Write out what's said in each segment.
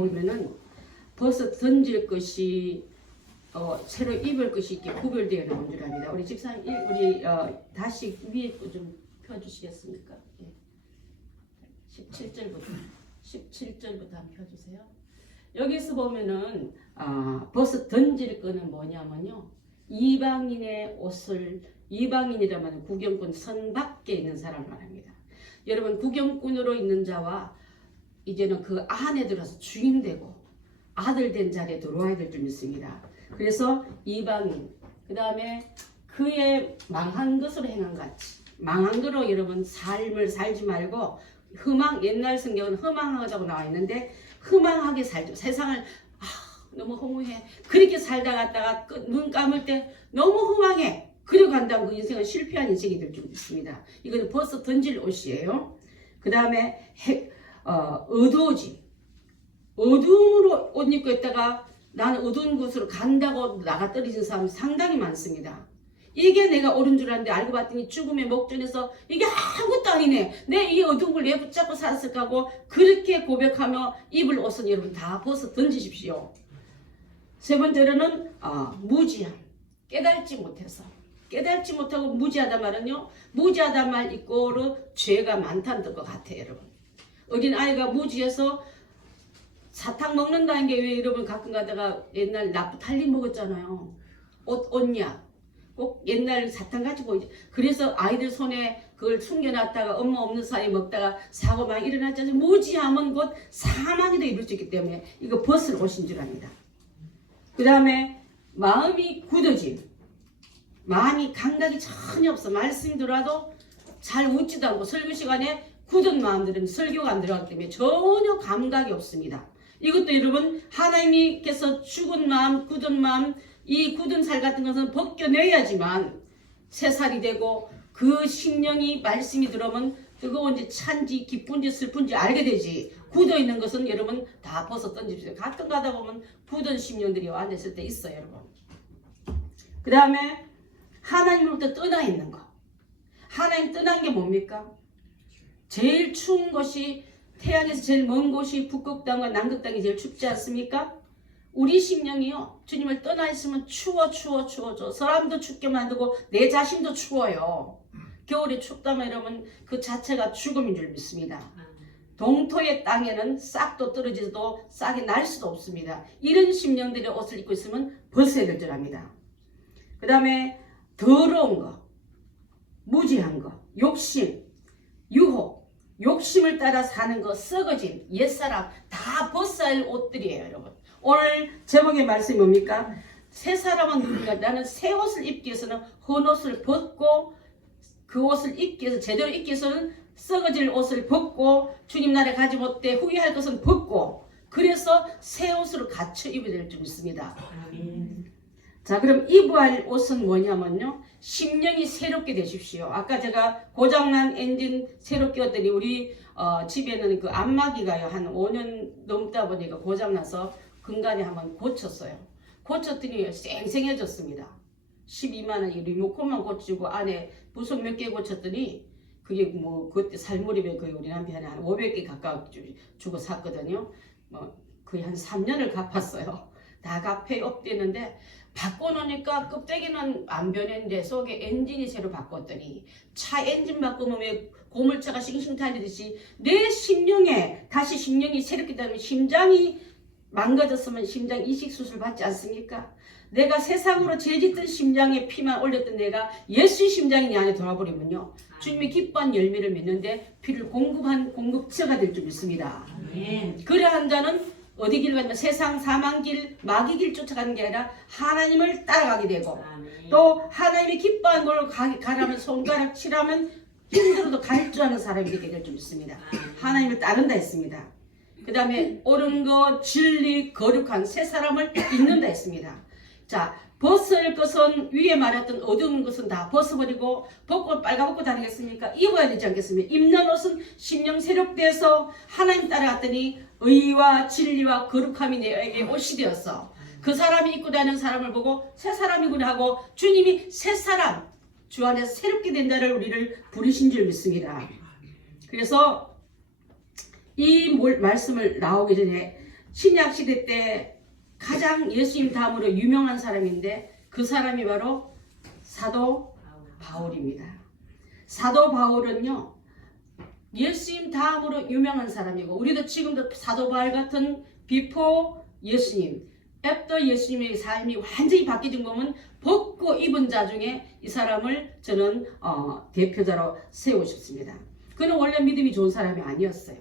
보면은 벗어 던질 것이 새로 입을 것이 이렇게 구별되어 나온 줄 압니다. 우리 집사님, 우리 다시 위에 좀 펴주시겠습니까? 예. 17절부터 한번 펴주세요. 여기서 보면은 벗어 던질 거는 뭐냐면요, 이방인의 옷을, 이방인이라면 구경꾼 선 밖에 있는 사람을 말합니다. 여러분, 구경꾼으로 있는 자와 이제는 그 안에 들어서 주인되고 아들 된 자리에 들어와야 될 줄 믿습니다. 그래서 이방인, 그 다음에 그의 망한 것으로 행한 같이, 망한 거로 여러분 삶을 살지 말고 옛날 성경은 허망하다고 나와 있는데 허망하게 살죠. 세상을 너무 허무해, 그렇게 살다 갔다가 눈 감을 때 너무 허망해, 그리고 간다면 그 인생은 실패한 인생이 될 줄 믿습니다. 이거는 벗어 던질 옷이에요. 그 다음에 어두워지, 어두움으로 옷 입고 있다가 나는 어두운 곳으로 간다고 나가 떨어진 사람이 상당히 많습니다. 이게 내가 옳은 줄 알았는데 알고 봤더니 죽음의 목전에서 이게 아무것도 아니네, 내 이 어두운 걸 왜 붙잡고 살았을까 하고 그렇게 고백하며 입을 옷은 여러분 다 벗어 던지십시오. 세 번째로는 무지함, 깨달지 못하고 무지하다 말은요, 무지하다 말 이꼬르 죄가 많다는 뜻과 같아요. 여러분, 어린 아이가 무지해서 사탕 먹는다는 게 왜 여러분 가끔 가다가 옛날 나프탈린 먹었잖아요. 옷냐 꼭 옛날 사탕 가지고, 그래서 아이들 손에 그걸 숨겨놨다가 엄마 없는 사이에 먹다가 사고 많이 일어났잖아요. 무지하면 곧 사망에도 이를 수 있기 때문에 이거 벗을 옷인 줄 압니다. 그 다음에 마음이 굳어짐, 마음이 감각이 전혀 없어. 말씀이 들어와도 잘 웃지도 않고, 설교 시간에 굳은 마음들은 설교가 안 들어가기 때문에 전혀 감각이 없습니다. 이것도 여러분 하나님께서 죽은 마음, 굳은 마음, 이 굳은 살 같은 것은 벗겨내야지만 새 살이 되고 그 심령이 말씀이 들어오면 뜨거운지 찬지 기쁜지 슬픈지 알게 되지. 굳어있는 것은 여러분 다 벗어 던집시오. 가끔 가다 보면 굳은 심령들이 앉았을 때 있어요. 여러분, 그 다음에 하나님으로부터 떠나 있는 거. 하나님 떠난 게 뭡니까? 제일 추운 것이, 태양에서 제일 먼 곳이 북극 땅과 남극 땅이 제일 춥지 않습니까? 우리 심령이요, 주님을 떠나 있으면 추워져. 사람도 춥게 만들고 내 자신도 추워요. 겨울에 춥다면 여러분 그 자체가 죽음인 줄 믿습니다. 동토의 땅에는 싹도 떨어지도 싹이 날 수도 없습니다. 이런 심령들의 옷을 입고 있으면 벗어야 될 줄 압니다. 그 다음에 더러운 거, 무지한 거, 욕심, 유혹, 욕심을 따라 사는 거, 썩어진 옛사람 다 벗어야 할 옷들이에요. 여러분, 오늘 제목의 말씀이 뭡니까? 새 사람은 누구인가? 나는 새 옷을 입기 위해서는 헌 옷을 벗고, 그 옷을 입기 위해서, 제대로 입기 위해서는 썩어질 옷을 벗고, 주님 나라에 가지 못해 후회할 것은 벗고, 그래서 새 옷으로 갖춰 입어야 될 줄 믿습니다. 자, 그럼 입어야 할 옷은 뭐냐면요, 심령이 새롭게 되십시오. 아까 제가 고장난 엔진 새롭게 했더니 우리 집에는 그 안마기가요 한 5년 넘다 보니까 고장나서 근간에 한번 고쳤어요. 고쳤더니 쌩쌩해졌습니다. 12만원 리모컨만 고치고 안에 부속 몇 개 고쳤더니 그게 뭐 그때 살무림에 거의 우리 남편이 한 500개 가까이 주고 샀거든요. 거의 한 3년을 갚았어요. 다 갚해 없대는데 바꿔놓으니까 껍데기는 안 변했는데 속에 엔진이 새로 바꿨더니, 차 엔진 바꾸면 왜 고물차가 싱싱 달리듯이 내 심령에 다시 심령이 새롭게 되면, 심장이 망가졌으면 심장 이식 수술 받지 않습니까? 내가 세상으로 죄짓던 심장에 피만 올렸던 내가 예수의 심장이 내 안에 돌아버리면요, 주님이 기뻐한 열매를 맺는데 피를 공급한 공급처가 될 줄 믿습니다. 그래 한 자는 어디 길 가면 세상 사망길 마귀길 쫓아가는 게 아니라 하나님을 따라가게 되고, 또 하나님이 기뻐한 걸 가라면 손가락 치라면 힘들어도 갈 줄 아는 사람이 되게 될 줄 믿습니다. 하나님을 따른다 했습니다. 그 다음에 옳은 것, 진리, 거룩한 새 사람을 입는다 했습니다. 자, 벗을 것은 위에 말했던 어두운 것은 다 벗어버리고, 벗고 빨가벗고 다니겠습니까? 입어야 되지 않겠습니까? 입는 옷은 심령 새롭게 해서 하나님 따라갔더니 의와 진리와 거룩함이 내게 옷이 되었어. 그 사람이 입고 다니는 사람을 보고 새 사람이구나 하고, 주님이 새 사람, 주 안에서 새롭게 된다를 우리를 부르신 줄 믿습니다. 그래서 이 말씀을 나오기 전에 신약 시대 때 가장 예수님 다음으로 유명한 사람인데 그 사람이 바로 사도 바울입니다. 사도 바울은요 예수님 다음으로 유명한 사람이고 우리도 지금도 사도 바울 같은 비포 예수님, 애프터 예수님의 삶이 완전히 바뀌어진 거면 벗고 입은 자 중에 이 사람을 저는 대표자로 세우고 싶습니다. 그는 원래 믿음이 좋은 사람이 아니었어요.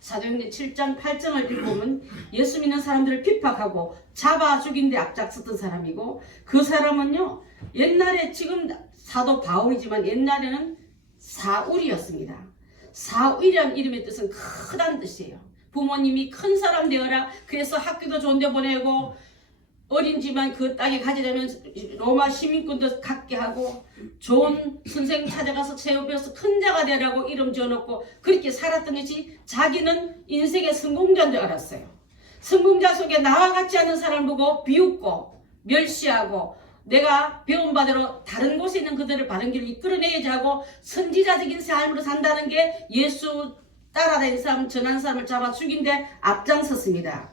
사도행전 7장 8장을 읽어보면 예수 믿는 사람들을 핍박하고 잡아 죽인 데 앞장섰던 사람이고 그 사람은요 옛날에 지금 사도 바울이지만 옛날에는 사울이었습니다. 사울이라는 이름의 뜻은 크다는 뜻이에요. 부모님이 큰 사람 되어라. 그래서 학교도 좋은 데 보내고 어린지만 그 땅에 가지려면 로마 시민권도 갖게 하고 좋은 선생 찾아가서 체험 배워서 큰 자가 되라고 이름 지어놓고 그렇게 살았던 것이 자기는 인생의 성공자인 줄 알았어요. 성공자 속에 나와 같지 않은 사람을 보고 비웃고 멸시하고 내가 배운 바대로 다른 곳에 있는 그들을 바른 길을 이끌어내야지 하고 선지자적인 삶으로 산다는 게 예수 따라다니는 사람, 전한 사람을 잡아 죽인 데 앞장섰습니다.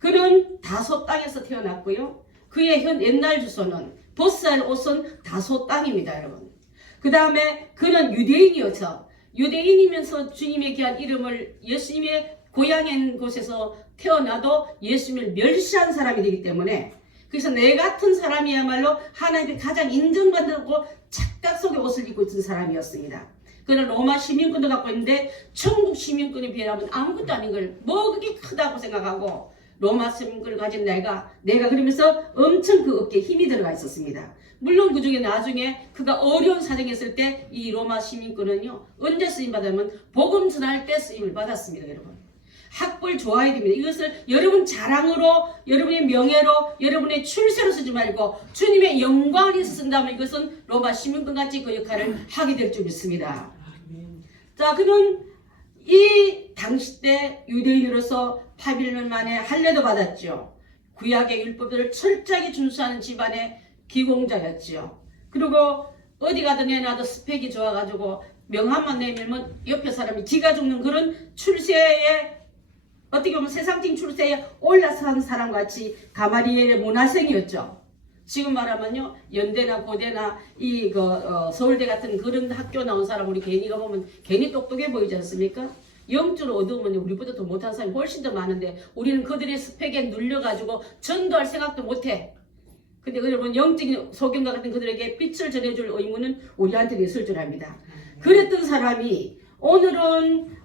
그는 다소 땅에서 태어났고요. 그의 옛날 주소는 벗살 옷은 다소 땅입니다, 여러분. 그 다음에 그는 유대인이어서 유대인이면서 주님의 귀한 이름을 예수님의 고향인 곳에서 태어나도 예수님을 멸시한 사람이 되기 때문에 그래서 내 같은 사람이야말로 하나님께 가장 인정받고 착각 속에 옷을 입고 있던 사람이었습니다. 그는 로마 시민권도 갖고 있는데 천국 시민권에 비하면 아무것도 아닌 걸 뭐 그렇게 크다고 생각하고 로마 시민권을 가진 내가 그러면서 엄청 그 어깨에 힘이 들어가 있었습니다. 물론 그 중에 나중에 그가 어려운 사정에 있을 때 이 로마 시민권은요 언제 쓰임 받으면 복음 전할 때 쓰임을 받았습니다. 여러분 학벌 좋아야 됩니다. 이것을 여러분 자랑으로 여러분의 명예로 여러분의 출세로 쓰지 말고 주님의 영광을 위해서 쓴다면 이것은 로마 시민권 같이 그 역할을 하게 될 줄 믿습니다. 자, 그는 이 당시 때 유대인으로서 8일 만에 할례도 받았죠. 구약의 율법들을 철저하게 준수하는 집안의 기공자였죠. 그리고 어디 가든 내놔도 스펙이 좋아가지고 명함만 내밀면 옆에 사람이 기가 죽는 그런 출세에 어떻게 보면 세상적인 출세에 올라선 사람같이 가마리엘의 문화생이었죠. 지금 말하면요 연대나 고대나 서울대 같은 그런 학교 나온 사람 우리 괜히 가보면 괜히 똑똑해 보이지 않습니까? 영적으로 어두우면 우리보다 더 못한 사람이 훨씬 더 많은데 우리는 그들의 스펙에 눌려가지고 전도할 생각도 못해. 근데 여러분 영적인 소경과 같은 그들에게 빛을 전해줄 의무는 우리한테는 있을 줄 압니다. 그랬던 사람이 오늘은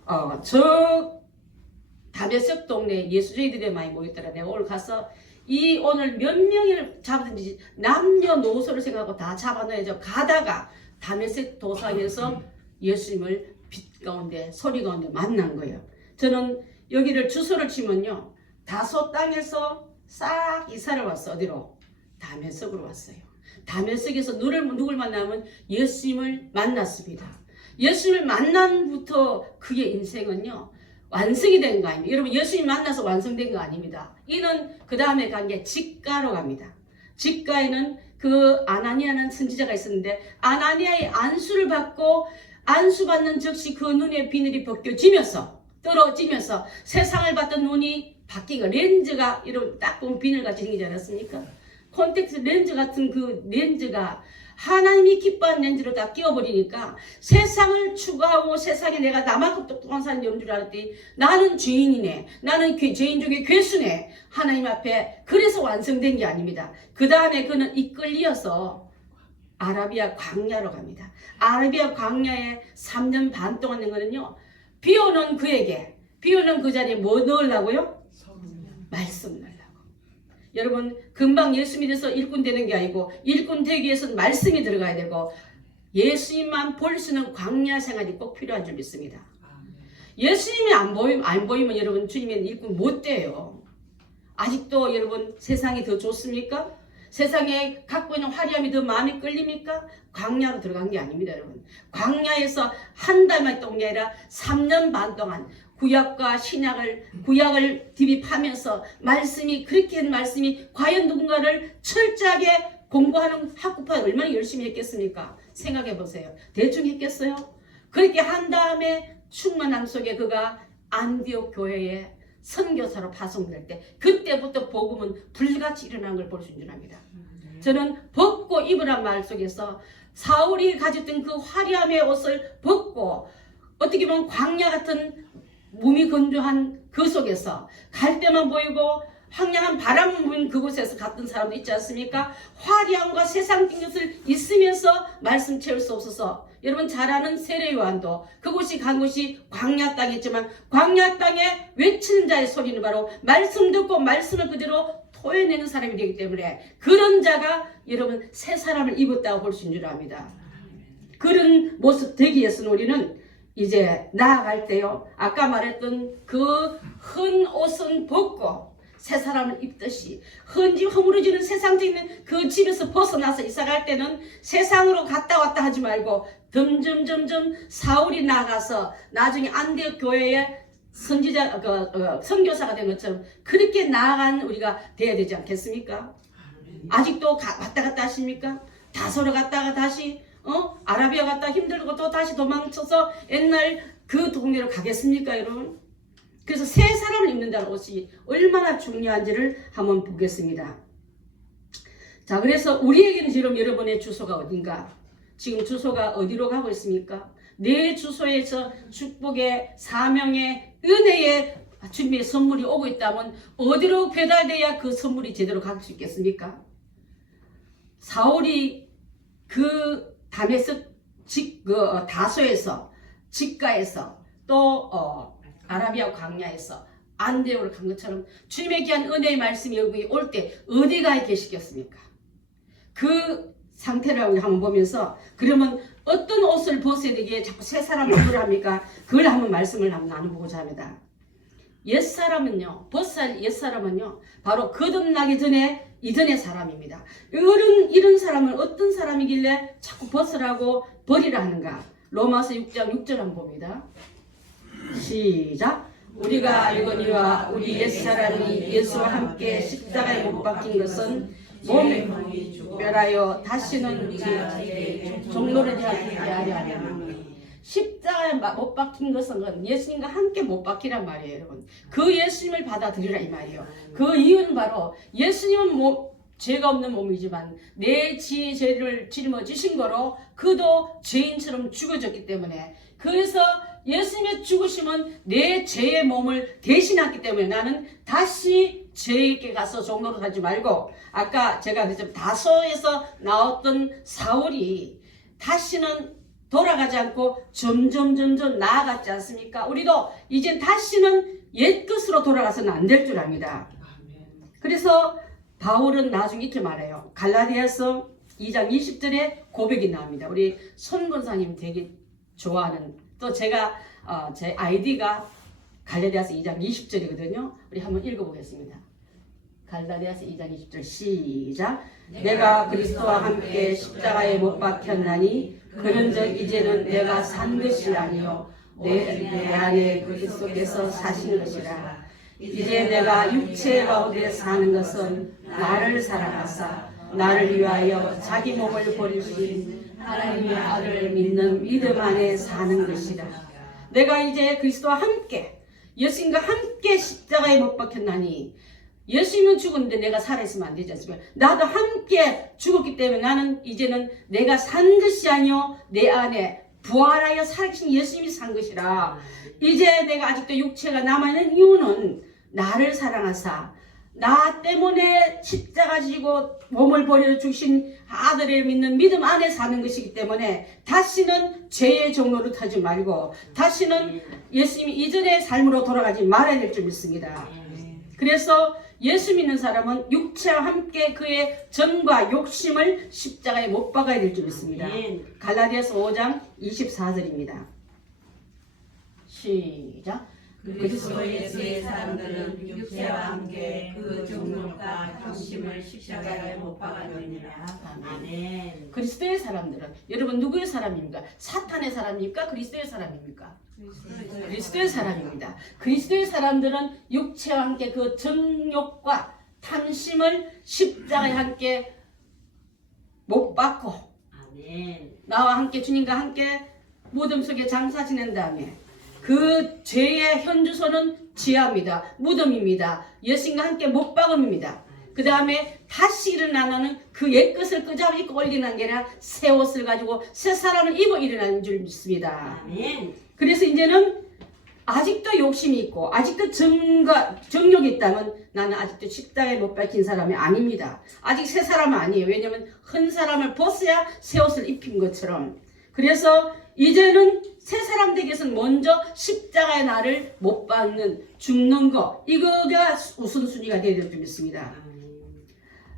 저 다메섹 동네 예수주의들이 많이 모였더라. 내가 오늘 가서 오늘 몇 명을 잡았는지 남녀노소를 생각하고 다 잡아놔야죠. 가다가 다메섹 도상에서 예수님을 빛 가운데 소리 가운데 만난 거예요. 저는 여기를 주소를 치면요 다소 땅에서 싹 이사를 왔어. 어디로? 다메섹으로 왔어요. 다메섹에서 누굴 만나면 예수님을 만났습니다. 예수님을 만난부터 그의 인생은요 완성이 된 거 아닙니다. 여러분 예수님 만나서 완성된 거 아닙니다. 이는 그 다음에 간 게 직가로 갑니다. 직가에는 그 아나니아는 선지자가 있었는데 아나니아의 안수를 받고 안수받는 즉시 그 눈의 비늘이 벗겨지면서 떨어지면서 세상을 봤던 눈이 바뀐 거. 렌즈가 이런 딱 보면 비늘같이 생기지 않았습니까? 콘택트 렌즈 같은 그 렌즈가 하나님이 기뻐하는 렌즈로 다 끼워버리니까 세상을 추구하고 세상에 내가 나만큼 똑똑한 사람이 없는 줄 알았더니 나는 죄인이네. 나는 죄인 중에 괴수네. 하나님 앞에 그래서 완성된 게 아닙니다. 그 다음에 그는 이끌려서 아라비아 광야로 갑니다. 아라비아 광야에 3년 반 동안 있는 거는요. 비오는 그에게 비오는 그 자리에 뭐 넣으려고요? 말씀 넣으려고. 여러분 금방 예수 믿어서 일꾼 되는 게 아니고 일꾼 되기 위해서는 말씀이 들어가야 되고 예수님만 볼 수 있는 광야 생활이 꼭 필요한 줄 믿습니다. 예수님이 안 보이면 여러분 주님의 일꾼 못 돼요. 아직도 여러분 세상이 더 좋습니까? 세상에 갖고 있는 화려함이 더 마음이 끌립니까? 광야로 들어간 게 아닙니다. 여러분 광야에서 한 달만 있던 게 아니라 3년 반 동안 구약과 구약을 딥입하면서 말씀이 그렇게 한 말씀이 과연 누군가를 철저하게 공부하는 학구파 얼마나 열심히 했겠습니까? 생각해 보세요. 대충 했겠어요? 그렇게 한 다음에 충만함 속에 그가 안디옥 교회에 선교사로 파송될 때 그때부터 복음은 불같이 일어난 걸 볼 수 있는 합니다. 저는 벗고 입으란 말 속에서 사울이 가졌던 그 화려함의 옷을 벗고 어떻게 보면 광야 같은 몸이 건조한 그 속에서 갈 때만 보이고 황량한 바람 부는 그곳에서 갔던 사람도 있지 않습니까? 화려함과 세상적인 것을 있으면서 말씀 채울 수 없어서 여러분 잘 아는 세례요한도 그곳이 간 곳이 광야 땅이지만 광야 땅에 외치는 자의 소리는 바로 말씀 듣고 말씀을 그대로 토해내는 사람이 되기 때문에 그런 자가 여러분 새 사람을 입었다고 볼 수 있는 줄 압니다. 그런 모습 되기 위해서는 우리는 이제 나아갈 때요 아까 말했던 그 헌 옷은 벗고 새 사람을 입듯이 헌집 허물어지는 세상적인 그 집에서 벗어나서 이사갈 때는 세상으로 갔다 왔다 하지 말고 점점 사울이 나가서 나중에 안디옥 교회에 선지자 선교사가 된 것처럼 그렇게 나아간 우리가 돼야 되지 않겠습니까? 아직도 왔다 갔다 하십니까? 다소로 갔다가 다시 아라비아 갔다 힘들고 또 다시 도망쳐서 옛날 그 동네로 가겠습니까, 여러분? 그래서 새 사람을 입는다는 것이 얼마나 중요한지를 한번 보겠습니다. 자, 그래서 우리에게는 지금 여러분의 주소가 어딘가? 지금 주소가 어디로 가고 있습니까? 내 주소에서 축복의 사명의 은혜의 주님의 선물이 오고 있다면 어디로 배달돼야 그 선물이 제대로 갈 수 있겠습니까? 사울이 그 다메섹 다소에서 직가에서 또 아라비아 광야에서 안디옥을 간 것처럼 주님의 귀한 은혜의 말씀이 여기 올 때 어디가 계시겠습니까? 그 상태를 한번 보면서 그러면 어떤 옷을 벗어야 되기에 자꾸 새 사람을 입으랍니까? 그걸 한번 말씀을 한번 나눠보고자 합니다. 옛사람은요, 벗살 옛사람은요, 바로 거듭나기 전에 이전의 사람입니다. 이런 사람은 어떤 사람이길래 자꾸 벗으라고 버리라 하는가? 로마서 6장 6절 한번 봅니다. 시작. 우리가 알거니와 우리 옛사람이 예수와 함께 십자가에 못 박힌 것은 몸에 멸하여 다시는 종로를 하게 하려 하느니 십자가에 못 박힌 것은 예수님과 함께 못 박히란 말이에요, 여러분. 그 예수님을 받아들이라 이 말이에요. 그 이유는 바로 예수님은 죄가 없는 몸이지만 내 죄를 짊어지신 거로 그도 죄인처럼 죽어졌기 때문에 그래서 예수님의 죽으심은 내 죄의 몸을 대신했기 때문에 나는 다시 죄에게 가서 종로를 하지 말고 아까 제가 다소에서 나왔던 사울이 다시는 돌아가지 않고 점점 나아갔지 않습니까? 우리도 이젠 다시는 옛 것으로 돌아가서는 안 될 줄 압니다. 그래서 바울은 나중에 이렇게 말해요. 갈라디아서 2장 20절에 고백이 나옵니다. 우리 손 권사님 되게 좋아하는 또 제가 제 아이디가 갈라디아서 2장 20절이거든요. 우리 한번 읽어보겠습니다. 갈라디아서 2장 20절 시작. 내가 그리스도와 함께 십자가에 못 박혔나니 그런즉 이제는 내가 산 것이 아니요 내 안에 그리스도께서 사신 것이라. 이제 내가 육체 가운데 사는 것은 나를 사랑하사 나를 위하여 자기 몸을 버리신 하나님의 아들을 믿는 믿음 안에 사는 것이라. 내가 이제 그리스도와 함께 예수님과 함께 십자가에 못 박혔나니 예수님은 죽었는데 내가 살아있으면 안 되지 않습니까? 나도 함께 죽었기 때문에 나는 이제는 내가 산 것이 아니요 내 안에 부활하여 살아계신 예수님이 산 것이라. 이제 내가 아직도 육체가 남아있는 이유는 나를 사랑하사 나 때문에 십자가 지고 몸을 버려 주신 아들을 믿는 믿음 안에 사는 것이기 때문에 다시는 죄의 종로를 타지 말고 다시는 예수님이 이전의 삶으로 돌아가지 말아야 될 줄 믿습니다. 그래서 예수 믿는 사람은 육체와 함께 그의 정과 욕심을 십자가에 못 박아야 될 줄 믿습니다. 갈라디아서 5장 24절입니다. 시작. 그리스도의 새 사람들은 육체와 함께 그 정욕과 욕심을 십자가에 못 박았느니라. 아멘. 그리스도의 사람들은 여러분 누구의 사람입니까? 사탄의 사람입니까? 그리스도의 사람입니까? 그리스도의 사람입니다. 그리스도의 사람들은 육체와 함께 그 정욕과 탐심을 십자가에 함께 못 박고 나와 함께 주님과 함께 무덤 속에 장사 지낸 다음에 그 죄의 현주소는 지하입니다. 무덤입니다. 예수님과 함께 못박음입니다. 그 다음에 다시 일어나는 그 옛것을 끄잡아 입고 올리는 게 아니라 새 옷을 가지고 새 사람을 입어 일어나는 줄 믿습니다. 아멘. 그래서 이제는 아직도 욕심이 있고 아직도 정욕이 있다면 나는 아직도 십자가에 못 박힌 사람이 아닙니다. 아직 새 사람은 아니에요. 왜냐하면 한 사람을 벗어야 새 옷을 입힌 것처럼. 그래서 이제는 새 사람 되기 위해서는 먼저 십자가의 나를 못 박는 죽는 거 이거가 우선순위가 되어야 될 줄 믿습니다.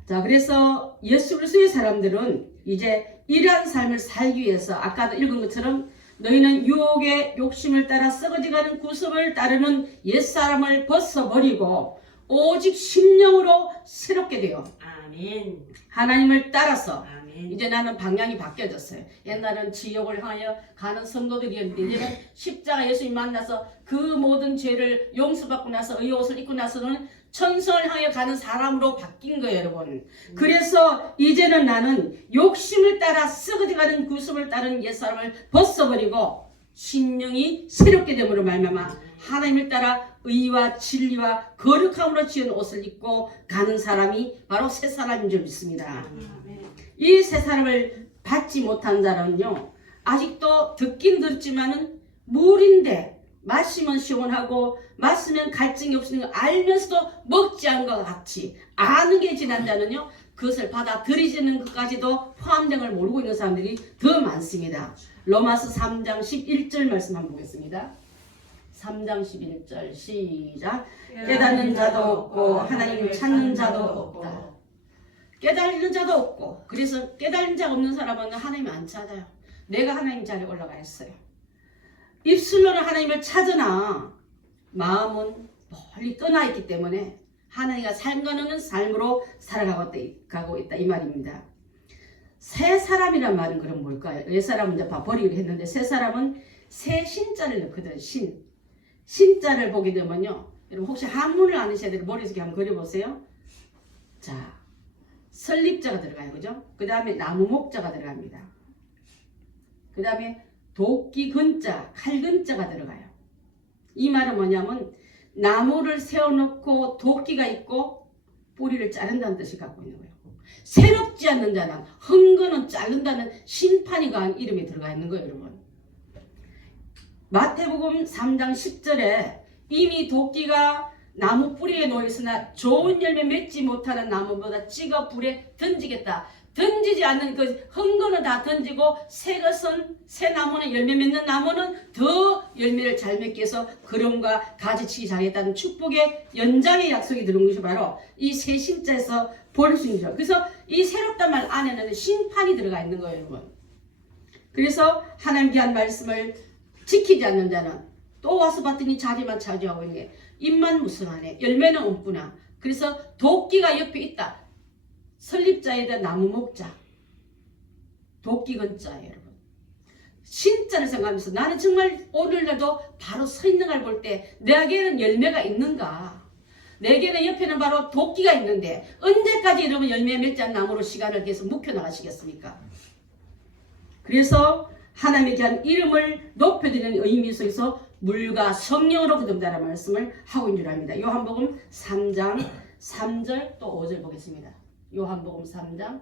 자, 그래서 예수 그리스도의 사람들은 이제 이러한 삶을 살기 위해서 아까도 읽은 것처럼 너희는 유혹의 욕심을 따라 썩어지가는 구습을 따르는 옛사람을 벗어버리고 오직 심령으로 새롭게 되어 아멘. 하나님을 따라서 아멘. 이제 나는 방향이 바뀌어졌어요. 옛날은 지옥을 향하여 가는 성도들이었는데 이제는 십자가 예수님 만나서 그 모든 죄를 용서받고 나서 의의 옷을 입고 나서는 천성을 향해 가는 사람으로 바뀐 거예요, 여러분. 그래서 이제는 나는 욕심을 따라 썩어져가는 구습을 따르는 옛사람을 벗어버리고 심령이 새롭게 됨으로 말미암아 하나님을 따라 의와 진리와 거룩함으로 지은 옷을 입고 가는 사람이 바로 새 사람인 줄 믿습니다. 이 새 사람을 받지 못한 자는요, 아직도 듣긴 듣지만은 물인데 마시면 시원하고 마시면 갈증이 없으니 알면서도 먹지 않은 것 같이 아는 게 지난 자는요, 그것을 받아들이지는 것까지도 포함된 걸 모르고 있는 사람들이 더 많습니다. 로마서 3장 11절 말씀 한번 보겠습니다. 3장 11절 시작. 깨닫는 자도 없고 하나님을 찾는 자도 없다. 깨달는 자도 없고, 그래서 깨달는 자가 없는 사람은 하나님을 안 찾아요. 내가 하나님 자리에 올라가 있어요. 입술로는 하나님을 찾으나 마음은 멀리 떠나 있기 때문에 하나님과 상관없는 삶으로 살아가고 있다 이 말입니다. 새 사람이란 말은 그럼 뭘까요? 옛 사람은 이제 버리기로 했는데 새 사람은 새 신자를 넣거든. 신자를 보게 되면요, 여러분 혹시 한문을 아는 애들 머릿속에 한번 그려보세요. 자, 설립자가 들어가요, 그죠? 그 다음에 나무목자가 들어갑니다. 그 다음에 도끼 근자, 칼 근자가 들어가요. 이 말은 뭐냐면 나무를 세워놓고 도끼가 있고 뿌리를 자른다는 뜻을 갖고 있는 거예요. 새롭지 않는 자는 흥거는 자른다는 심판이 강한 이름이 들어가 있는 거예요, 여러분. 마태복음 3장 10절에 이미 도끼가 나무 뿌리에 놓여있으나 좋은 열매 맺지 못하는 나무보다 찍어 불에 던지겠다. 던지지 않는 그 흥거는 다 던지고 새 것은 새 나무는 열매 맺는 나무는 더 열매를 잘 맺기 위해서 그름과 가지치기 잘했다는 축복의 연장의 약속이 들은 것이 바로 이 새 신자에서 볼 수 있는 거죠. 그래서 이 새롭단 말 안에는 심판이 들어가 있는 거예요, 여러분. 그래서 하나님께 한 말씀을 지키지 않는 자는 또 와서 봤더니 자리만 차지하고 있네. 입만 무성하네. 열매는 없구나. 그래서 도끼가 옆에 있다. 설립자에다 나무 목자, 도끼 근자예요, 여러분. 신자를 생각하면서 나는 정말 오늘날도 바로 서 있는 걸 볼 때 내게는 열매가 있는가? 내게는 옆에는 바로 도끼가 있는데 언제까지 여러분 열매 맺지 않은 나무로 시간을 계속 묵혀나가시겠습니까? 그래서 하나님께 한 이름을 높여드리는 의미 속에서 물과 성령으로 거듭나라는 말씀을 하고 있는 줄 압니다. 요한복음 3장 3절 또 5절 보겠습니다. 요한복음 3장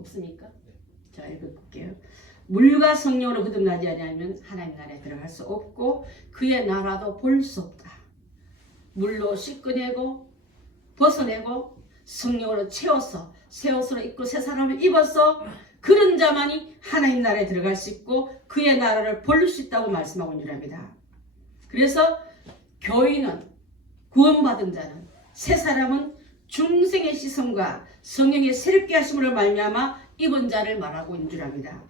없습니까? 자, 읽어볼게요. 물과 성령으로 거듭나지 아니하면 하나님 나라에 들어갈 수 없고 그의 나라도 볼 수 없다. 물로 씻어내고 벗어내고 성령으로 채워서 새 옷으로 입고 새 사람을 입어서 그런 자만이 하나님 나라에 들어갈 수 있고 그의 나라를 볼 수 있다고 말씀하고 있는 줄 압니다. 그래서 교인은, 구원받은 자는, 새 사람은 중생의 시선과 성령의 새롭게 하심으로 말미암아 입은 자를 말하고 있는 줄 압니다.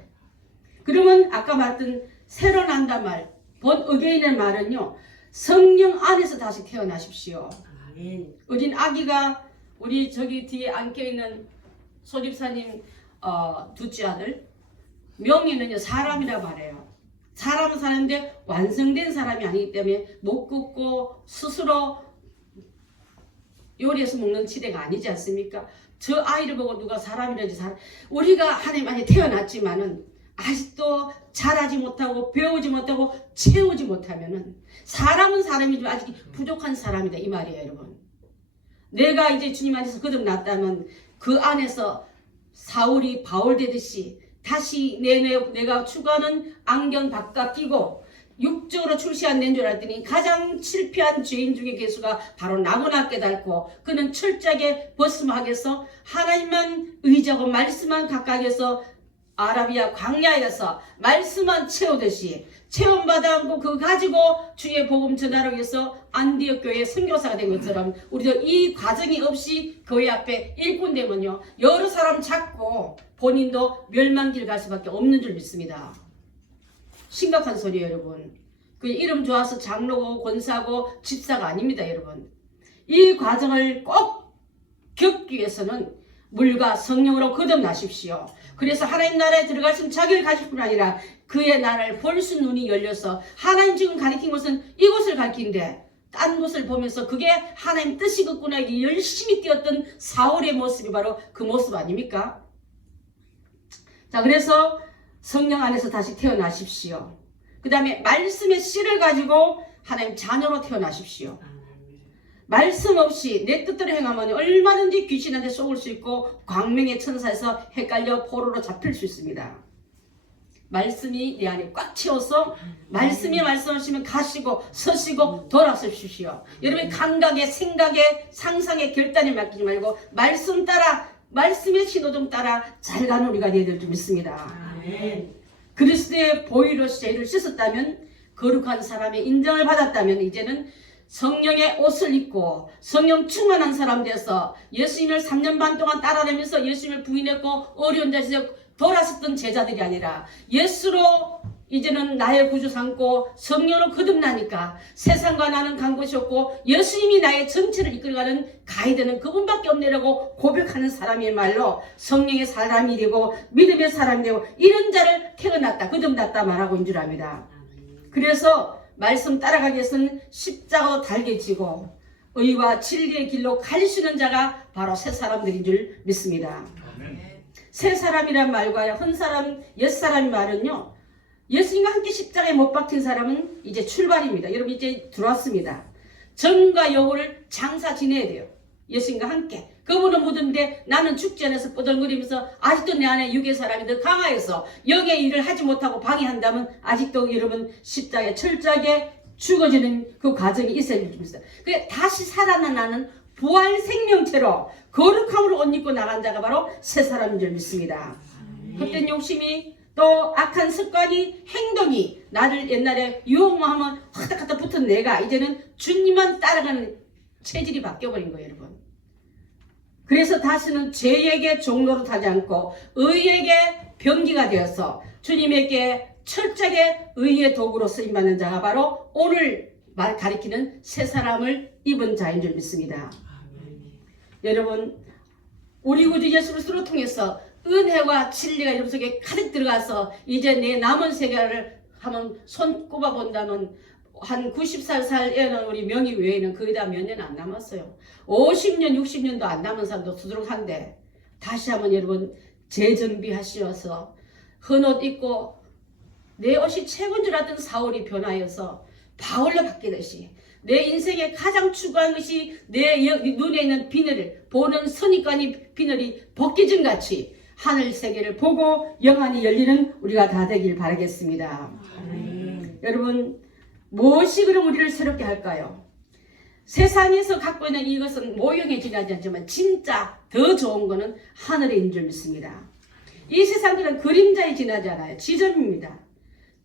그러면 아까 말했던 새로 난다 말, 본 어게인의 말은요, 성령 안에서 다시 태어나십시오. 아멘. 어린 아기가 우리 저기 뒤에 안겨있는 소집사님 둘째 아들 명의는요 사람이라 말해요. 사람은 사는데 완성된 사람이 아니기 때문에 못 굽고 스스로 요리해서 먹는 시대가 아니지 않습니까? 저 아이를 보고 누가 사람이라지 우리가 하나님 안에 태어났지만은 아직도 잘하지 못하고 배우지 못하고 채우지 못하면은 사람은 사람이지만 아직 부족한 사람이다 이 말이에요 여러분. 내가 이제 주님 안에서 거듭났다면 그 안에서 사울이 바울 되듯이 다시 내가 추구하는 안경 바깥 끼고 육적으로 출시한 낸 줄 알았더니 가장 실패한 죄인 중의 개수가 바로 나구나 깨닫고 그는 철저하게 벗음하게서 하나님만 의지하고 말씀만 가까이에서 아라비아 광야에서 말씀만 채우듯이 체험받아 안고 그거 가지고 주의 복음 전하기 위해서 안디옥 교회 선교사가 된 것처럼 우리도 이 과정이 없이 교회 앞에 일꾼 되면요 여러 사람 잡고 본인도 멸망길 갈 수밖에 없는 줄 믿습니다. 심각한 소리예요 여러분. 그 이름 좋아서 장로고 권사고 집사가 아닙니다 여러분. 이 과정을 꼭 겪기 위해서는 물과 성령으로 거듭나십시오. 그래서 하나님 나라에 들어갈 수 있는 자격을 가질 뿐 아니라 그의 나라를 볼 수 있는 눈이 열려서 하나님 지금 가리킨 것은 이곳을 가리킨데 딴 곳을 보면서 그게 하나님 뜻이겠구나 이게 열심히 뛰었던 사울의 모습이 바로 그 모습 아닙니까? 자 그래서 성령 안에서 다시 태어나십시오. 그 다음에 말씀의 씨를 가지고 하나님 자녀로 태어나십시오. 말씀 없이 내 뜻대로 행하면 얼마든지 귀신한테 속을 수 있고 광명의 천사에서 헷갈려 포로로 잡힐 수 있습니다. 말씀이 내 안에 꽉 채워서 말씀이 말씀하시면 가시고 서시고 돌아서십시오. 여러분 감각에 생각에 상상에 결단에 맡기지 말고 말씀 따라 말씀의 신호등 따라 잘 가는 우리가 되어야 될 줄 믿습니다. 아멘. 그리스도의 보혈로 죄를 씻었다면 거룩한 사람의 인정을 받았다면 이제는 성령의 옷을 입고 성령 충만한 사람 돼서 예수님을 3년 반 동안 따라다니면서 예수님을 부인했고 어려운 자리에서 돌아섰던 제자들이 아니라 예수로 이제는 나의 구주 삼고 성령으로 거듭나니까 세상과 나는 간 곳이 없고 예수님이 나의 전체를 이끌어가는 가이드는 그분밖에 없네라고 고백하는 사람의 말로 성령의 사람이 되고 믿음의 사람이 되고 이런 자를 태어났다 거듭났다 말하고 있는 줄 압니다. 그래서 말씀 따라가기 위해서는 십자가로 달게 지고 의와 진리의 길로 갈 수 있는 자가 바로 새 사람들인 줄 믿습니다. 새 사람이란 말과 헌사람, 옛사람의 말은요. 예수님과 함께 십자가에 못 박힌 사람은 이제 출발입니다. 여러분 이제 들어왔습니다. 정과 여호를 장사 지내야 돼요. 예수님과 함께. 그분은 묻은데 나는 죽지 않아서 뻐덩거리면서 아직도 내 안에 육의 사람이 더 강하여서 영의 일을 하지 못하고 방해한다면 아직도 여러분 십자가에 철저하게 죽어지는 그 과정이 있어야 됩니다. 그게 다시 살아나는 부활 생명체로 거룩함으로 옷 입고 나간 자가 바로 새 사람인 줄 믿습니다. 헛된 욕심이 또 악한 습관이 행동이 나를 옛날에 유혹만 하면 하다하다 붙은 내가 이제는 주님만 따라가는 체질이 바뀌어버린 거예요 여러분. 그래서 다시는 죄에게 종로로 타지 않고 의에게 병기가 되어서 주님에게 철저하게 의의 도구로 쓰임받는 자가 바로 오늘 가리키는 새 사람을 입은 자인 줄 믿습니다. 여러분 우리 구주 예수 그리스도를 통해서 은혜와 진리가 여러분 속에 가득 들어가서 이제 내 남은 세계를 한번 손 꼽아 본다면 한 90살에는 우리 명의 외에는 거의 다 몇 년 안 남았어요. 50년 60년도 안 남은 사람도 수두룩한데 다시 한번 여러분 재정비하시어서 헌옷 입고 내 옷이 최고인 줄 알았던 사울이 변하여서 바울로 바뀌듯이 내 인생에 가장 추구한 것이 내 눈에 있는 비늘을 보는 선입관이 비늘이 벗겨진 같이 하늘 세계를 보고 영안이 열리는 우리가 다 되길 바라겠습니다. 여러분 무엇이 그럼 우리를 새롭게 할까요? 세상에서 갖고 있는 이것은 모형에 지나지 않지만 진짜 더 좋은 것은 하늘에 있는 줄 믿습니다. 이 세상들은 그림자에 지나지 않아요. 지점입니다.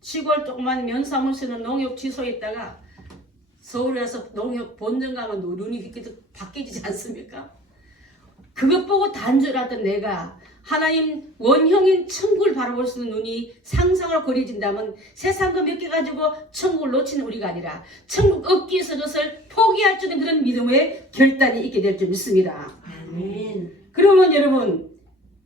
시골 조그만 면사무소는 농협 취소에 있다가 서울에 와서 농협 본점 가면 눈이 바뀌지 않습니까? 그것 보고 단절하던 내가 하나님 원형인 천국을 바라볼 수 있는 눈이 상상으로 그려진다면 세상과 몇 개 가지고 천국을 놓치는 우리가 아니라 천국 얻기 위해서 그것을 포기할 줄 있는 그런 믿음의 결단이 있게 될 줄 믿습니다. 아멘. 그러면 여러분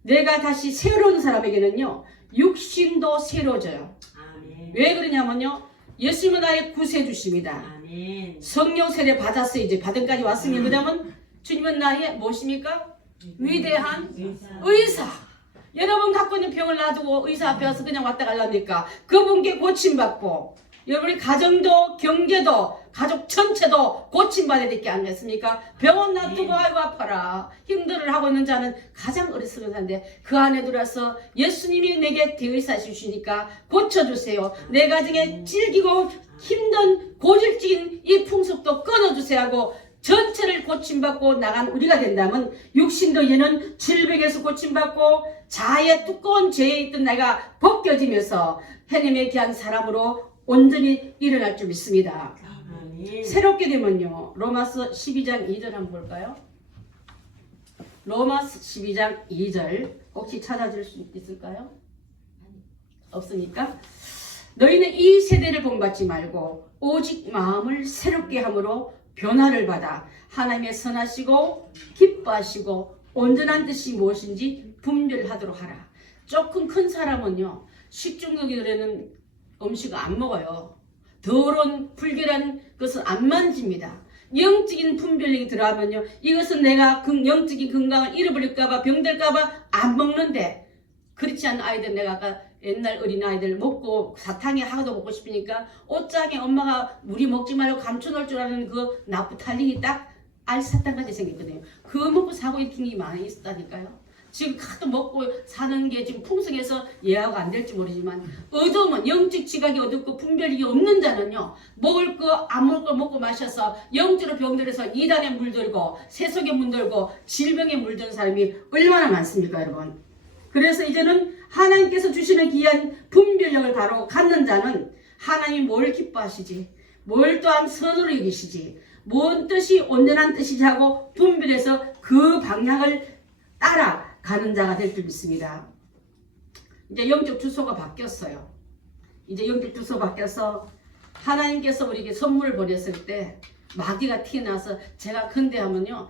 내가 다시 새로운 사람에게는요 육신도 새로워져요. 아멘. 왜 그러냐면요 예수님은 나의 구세주십니다. 아멘. 성령 세례 받았어요. 이제 받은까지 왔으니 그다음은 주님은 나의 무엇입니까? 위대한 의사. 여러분 갖고 있는 병을 놔두고 의사 앞에 와서 그냥 왔다 갈랍니까? 그분께 고침받고 여러분의 가정도 경제도 가족 전체도 고침받아야 될 게 아니겠습니까? 병원 놔두고 아이고 아파라 힘들을 하고 있는 자는 가장 어리석은 자인데 그 안에 들어와서 예수님이 내게 대의사 주시니까 고쳐주세요. 내 가정에 질기고 힘든 고질적인 이 풍습도 끊어주세요 하고 전체를 고침받고 나간 우리가 된다면 육신도 이제는 질병에서 고침받고 자아의 두꺼운 죄에 있던 내가 벗겨지면서 하나님의 귀한 사람으로 온전히 일어날 줄 믿습니다. 아멘. 새롭게 되면요. 로마서 12장 2절 한번 볼까요? 로마서 12장 2절 혹시 찾아줄 수 있을까요? 없으니까 너희는 이 세대를 본받지 말고 오직 마음을 새롭게 함으로 변화를 받아 하나님의 선하시고 기뻐하시고 온전한 뜻이 무엇인지 분별하도록 하라. 조금 큰 사람은요. 식중독이들은 음식을 안 먹어요. 더러운 불결한 것은 안 만집니다. 영적인 분별력이 들어가면요. 이것은 내가 영적인 건강을 잃어버릴까봐 병들까봐 안 먹는데 그렇지 않은 아이들 내가 아까 옛날 어린아이들 먹고 사탕에 하나도 먹고 싶으니까 옷장에 엄마가 우리 먹지 말고 감춰놓을 줄 아는 그 나쁜 탈링이 딱 알사탕같이 생겼거든요. 그거 먹고 사고 있는 게 많이 있다니까요. 지금 카드 먹고 사는 게 지금 풍성해서 예화가 안 될지 모르지만 어두우면 영적 지각이 어둡고 분별력이 없는 자는요. 먹을 거 안 먹을 거 먹고 마셔서 영적으로 병들어서 이단에 물들고 세속에 물들고 질병에 물든 사람이 얼마나 많습니까 여러분. 그래서 이제는 하나님께서 주시는 귀한 분별력을 바로 갖는 자는 하나님이 뭘 기뻐하시지 뭘 또한 선으로 여기시지 뭔 뜻이 온전한 뜻이지 하고 분별해서 그 방향을 따라가는 자가 될 줄 믿습니다. 이제 영적 주소가 바뀌었어요. 이제 영적 주소 바뀌어서 하나님께서 우리에게 선물을 보냈을 때 마귀가 튀어나와서 제가 근데 하면요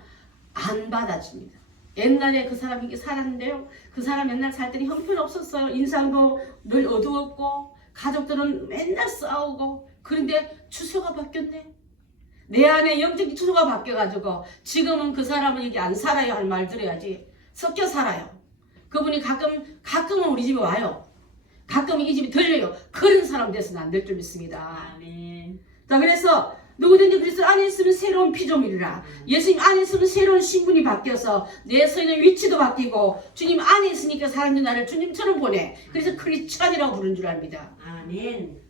안 받아줍니다. 옛날에 그 사람이 이렇게 살았는데요. 그 사람 옛날 살 때는 형편없었어요. 인상도 늘 어두웠고 가족들은 맨날 싸우고 그런데 주소가 바뀌었네. 내 안에 영적 주소가 바뀌어가지고 지금은 그 사람은 여기 안 살아요 할 말 들어야지. 섞여 살아요. 그분이 가끔은 우리 집에 와요. 가끔은 이 집이 들려요. 그런 사람 돼서는 안 될 줄 믿습니다. 아멘. 자 그래서 누구든지 그리스도 안에 있으면 새로운 피조물이라. 예수님 안에 있으면 새로운 신분이 바뀌어서 내 서 있는 위치도 바뀌고 주님 안에 있으니까 사람들이 나를 주님처럼 보내. 그래서 크리스찬이라고 부르는 줄 압니다. 아멘.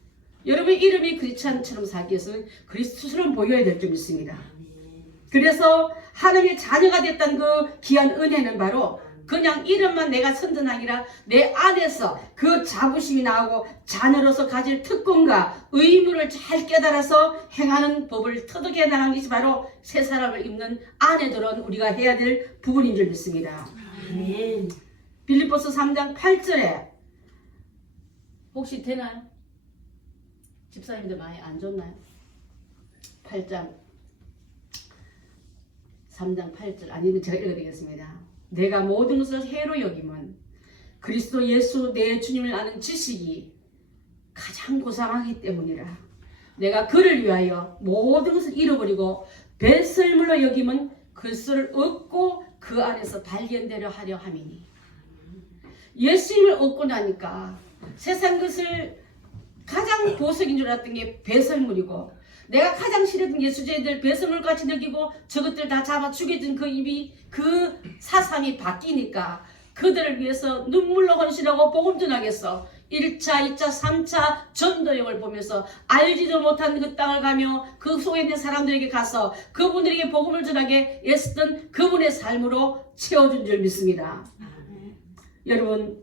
여러분의 이름이 크리스찬처럼 살기 위해서는 그리스도처럼 보여야 될 줄 믿습니다. 아멘. 그래서 하나님의 자녀가 됐다는 그 귀한 은혜는 바로 그냥 이름만 내가 선전하기라 내 안에서 그 자부심이 나오고 자녀로서 가질 특권과 의무를 잘 깨달아서 행하는 법을 터득해 나가는 것이 바로 새 사람을 입는 안에 들어온 우리가 해야 될 부분인 줄 믿습니다. 아멘. 빌립보서 3장 8절에 혹시 되나요? 집사님들 많이 안 줬나요? 8장 3장 8절 아니면 제가 읽어드리겠습니다. 내가 모든 것을 해로 여김은 그리스도 예수 내 주님을 아는 지식이 가장 고상하기 때문이라. 내가 그를 위하여 모든 것을 잃어버리고 배설물로 여김은 그리스도를 얻고 그 안에서 발견되려 하려 함이니. 예수님을 얻고 나니까 세상 것을 가장 보석인 줄 알았던 게 배설물이고 내가 가장 싫어했던 예수제들 배설물같이 느끼고 저것들 다 잡아 죽여준 그 입이 그 사상이 바뀌니까 그들을 위해서 눈물로 헌신하고 복음 전하겠어. 1차, 2차, 3차 전도역을 보면서 알지도 못한 그 땅을 가며 그 속에 있는 사람들에게 가서 그분들에게 복음을 전하게 애쓰던 그분의 삶으로 채워준 줄 믿습니다. 여러분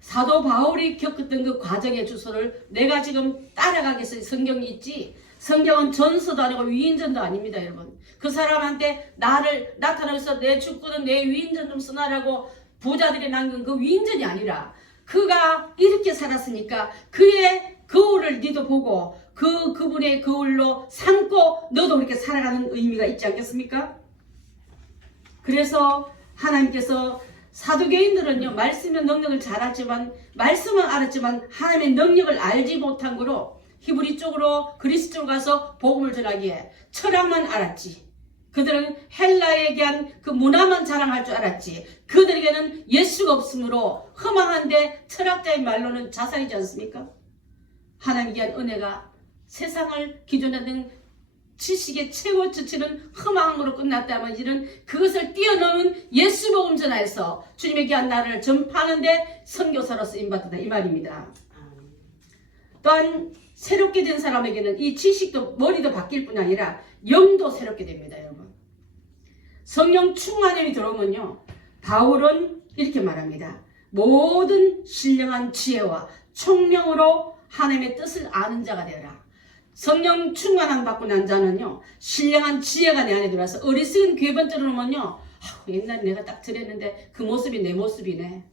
사도 바울이 겪었던 그 과정의 주소를 내가 지금 따라가기 위해서 성경이 있지 성경은 전서도 아니고 위인전도 아닙니다. 여러분 그 사람한테 나를 나타나서 내 축구는 내 위인전 좀 쓰나라고 부자들이 남긴 그 위인전이 아니라 그가 이렇게 살았으니까 그의 거울을 니도 보고 그분의 거울로 삼고 너도 그렇게 살아가는 의미가 있지 않겠습니까? 그래서 하나님께서 사두개인들은요 말씀의 능력을 잘 알지만 말씀은 알았지만 하나님의 능력을 알지 못한 거로 히브리 쪽으로 그리스 쪽으로 가서 복음을 전하기에 철학만 알았지 그들은 헬라에 대한 그 문화만 자랑할 줄 알았지. 그들에게는 예수가 없으므로 허망한데 철학자의 말로는 자살이지 않습니까? 하나님에 대한 은혜가 세상을 기준하는 지식의 최고 수치는 허망으로 끝났다면 이제는 그것을 뛰어넘은 예수 복음 전하에서 주님의 귀한 나라를 전파하는데 선교사로서 임받았다 이 말입니다. 또한 새롭게 된 사람에게는 이 지식도 머리도 바뀔 뿐 아니라 영도 새롭게 됩니다. 여러분, 성령 충만함이 들어오면요, 바울은 이렇게 말합니다. 모든 신령한 지혜와 총명으로 하나님의 뜻을 아는 자가 되어라. 성령 충만함 받고 난 자는요, 신령한 지혜가 내 안에 들어와서 어리석은 궤번 들어오면요, 옛날에 내가 딱 들었는데 그 모습이 내 모습이네.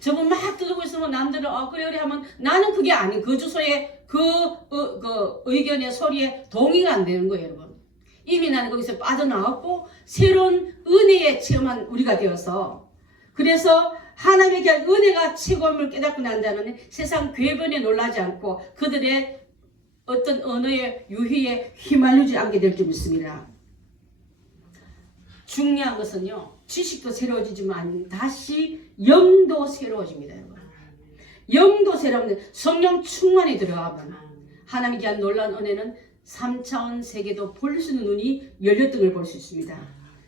저분 막 들고 있으면 남들은 그래 하면 나는 그게 아닌 그 주소의 그 의견의 소리에 동의가 안 되는 거예요. 여러분, 이미 나는 거기서 빠져나왔고 새로운 은혜에 체험한 우리가 되어서, 그래서 하나님의 귀한 은혜가 최고임을 깨닫고 난 자는 세상 궤변에 놀라지 않고 그들의 어떤 언어의 유희에 휘말리지 않게 될 줄 믿습니다. 중요한 것은요, 지식도 새로워지지만 다시 영도 새로워집니다. 여러분, 영도 새로운데 성령 충만이 들어가면 하나님의 귀한 놀라운 은혜는 3차원 세계도 볼 수 있는 눈이 열렸던 걸 볼 수 있습니다.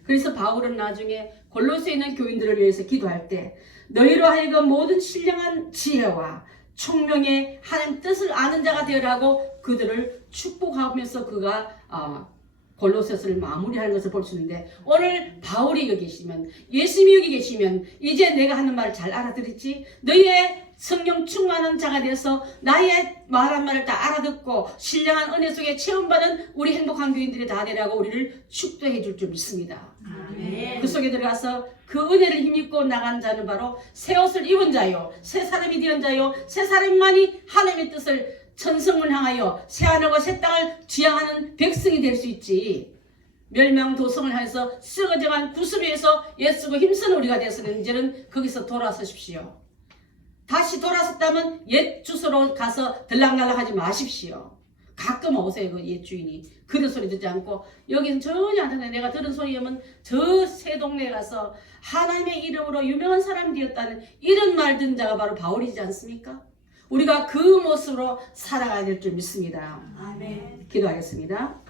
그래서 바울은 나중에 골로새에 있는 교인들을 위해서 기도할 때 너희로 하여금 모든 신령한 지혜와 총명의 하나님 뜻을 아는 자가 되어라고 그들을 축복하면서 그가 골로새서를 마무리하는 것을 볼 수 있는데, 오늘 바울이 여기 계시면, 예수님이 여기 계시면 이제 내가 하는 말을 잘 알아들었지? 너희의 성령 충만한 자가 되어서 나의 말한 말을 다 알아듣고 신령한 은혜 속에 체험받은 우리 행복한 교인들이 다 되라고 우리를 축도해 줄 줄 믿습니다. 아멘. 그 속에 들어가서 그 은혜를 힘입고 나간 자는 바로 새 옷을 입은 자요, 새 사람이 되은 자요, 새 사람만이 하나님의 뜻을 천성을 향하여 새 하늘과 새 땅을 지향하는 백성이 될 수 있지. 멸망도성을 향해서 썩어져간 구습에서 예수고 힘쓰는 우리가 되어서는 이제는 거기서 돌아서십시오. 다시 돌아섰다면 옛 주소로 가서 들락날락하지 마십시오. 가끔 오세요. 그 옛 주인이 그런 소리 듣지 않고, 여기는 전혀 안 듣는데 내가 들은 소리면 저 새 동네에 가서 하나님의 이름으로 유명한 사람이 되었다는 이런 말 듣는 자가 바로 바울이지 않습니까? 우리가 그 모습으로 살아가야 될 줄 믿습니다. 아멘. 기도하겠습니다.